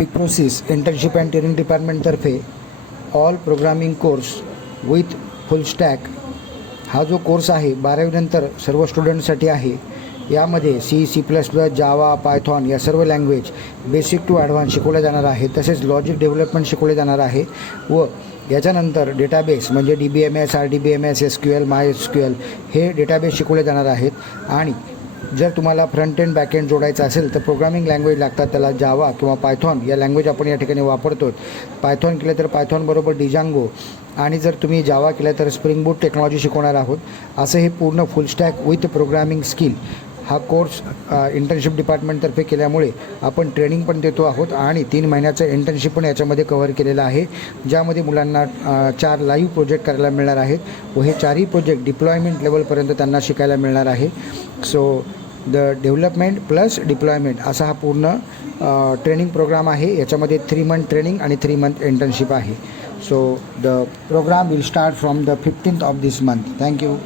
Quick process internship and training डिपार्टमेंटतर्फे all programming course with full stack हा जो course आहे 12वीनंतर सर्व स्टुडंटसाठी आहे. यामध्ये C++, जावा, पायथॉन या सर्व लँग्वेज बेसिक टू ॲडव्हान्स शिकवल्या जाणार आहे. तसेच लॉजिक डेव्हलपमेंट शिकवले जाणार आहे व याच्यानंतर डेटाबेस म्हणजे DBMS, RDBMS, SQL, MySQL हे डेटाबेस शिकवले जाणार आहेत. आणि जर तुम्हाला फ्रंट एंड बॅक एंड जोडायचं असेल तर प्रोग्रामिंग लँग्वेज लागतात. त्याला जावा किंवा पायथॉन या लँग्वेज आपण या ठिकाणी वापरतो. पायथॉन केलं तर पायथॉन बरोबर डिजांगो आणि जर तुम्ही जावा केलं तर स्प्रिंग बूट टेक्नॉलॉजी शिकवणार आहोत. असं हे पूर्ण फुल स्टॅक विथ प्रोग्रामिंग स्किल हा कोर्स इंटर्नशिप डिपार्टमेंटतर्फे केल्यामुळे आपण ट्रेनिंग पण देतो आहोत आणि 3 महिन्याचं इंटर्नशिप पण याच्यामध्ये कव्हर केलेलं आहे. ज्यामध्ये मुलांना 4 लाईव्ह प्रोजेक्ट करायला मिळणार आहेत व हे 4ही प्रोजेक्ट डिप्लॉयमेंट लेवलपर्यंत त्यांना शिकायला मिळणार आहे. So the development plus deployment असा हा पूर्ण ट्रेनिंग प्रोग्राम आहे. याच्यामध्ये 3 मंथ ट्रेनिंग आणि 3 मंथ इंटर्नशिप आहे. So the program will start from the 15th of this month. Thank you.